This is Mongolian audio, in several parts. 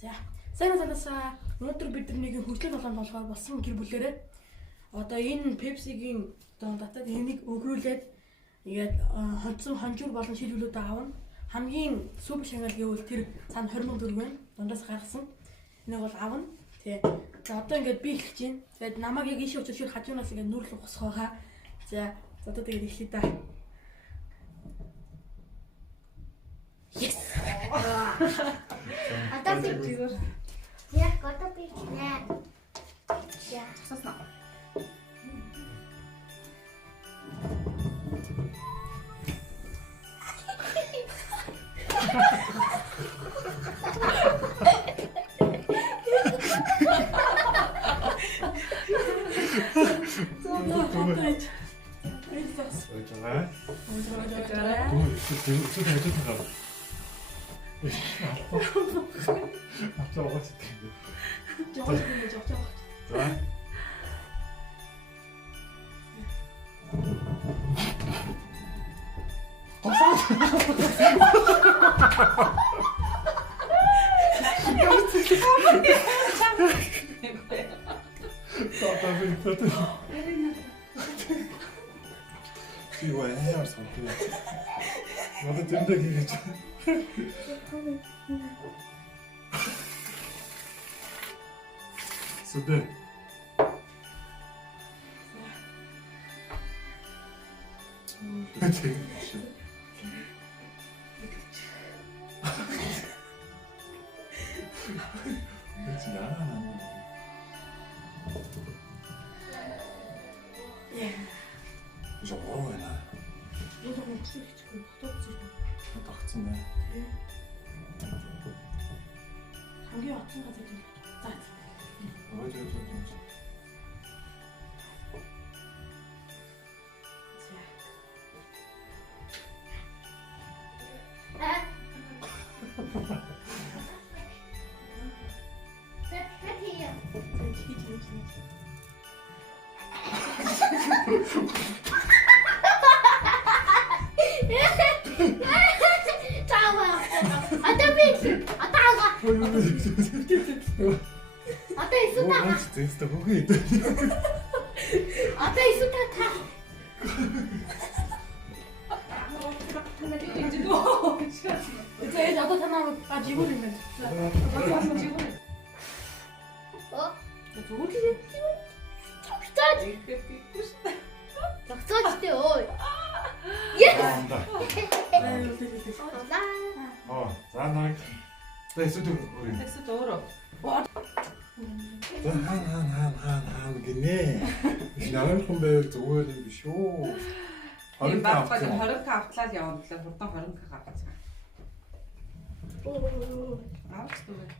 За. Сайн санаасаа өнөөдөр бид нэг хөгжлийн тоглоом болохоор болсон гэр бүлээрээ одоо энэ Pepsi-гийн дотоод энийг өгрүүлээд ингээд хонжуур болон шилүүлүүдээ авна. Хамгийн супер шагнал гэвэл тэр цаана 20,000 төгрөг байна. Дундаас гаргасан. Энийг бол авна. Тий. За одоо ингээд би эхэлж байна. Тэгээд намайг яг ийшээ очиж хажуунаас ингээд нүрэл ухсах байгаа. За одоо тэгээд эхлэе да. Yes. Одоо би зүгээр. Яг одоо би нэ. Я. Сосно. 이거 해야 돼. 나도 된다 기계죠. 수대. 이제 뭐해 나? 이거 좀 치고 덕지. 덕지네. 감기 같은 거 되게. 자. 어디. Одоо эсвэл та. Тэст хөөе. Одоо эсвэл та. 이제 나도 하나 지구리면. 저기 적자지. 적자지대 어. 예스. За нарыг. Тэсэд үрээ. Тэсэд өөрөө. хаан гинэ. Нарыг хүн байвал зүгээр юм биш үү? 20 автлаад явна гэхэл хурдан 20 гаргаж байгаа. Авч зүгээр.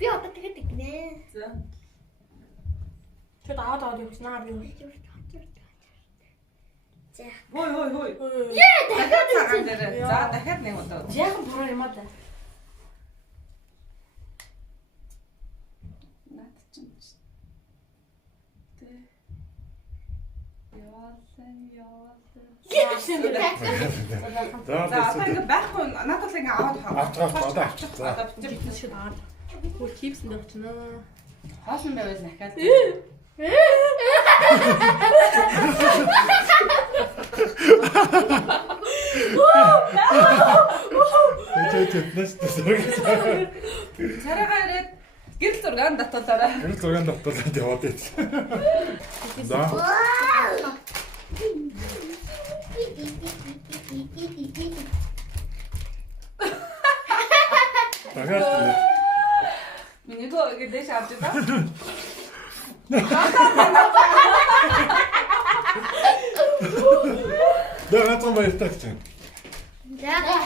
Би одоо тэгээд гинэ. 저 나와도 어디 없어 나 비오. За. Хой. Яа дахиад Цагаан дээр. За дахиад нэг удаа. 제가 보러 이마다. Наад чинь. Тэ. Яасан. За одоо ингэ байхгүй надад л ингэ аваад авчих. За. Одоо бид 비트 시 나와. 뭐 칩스 넣었잖아. хоолн байвал дахиад. Царайгаа ирээд гэрэл зургаан татуулаарай. Гэрэл зургаан татуулаад яваад байт. За. Тагаад. Миний гоо гэдэг шаавч та. 내가 좀 많이 딱 좀. За.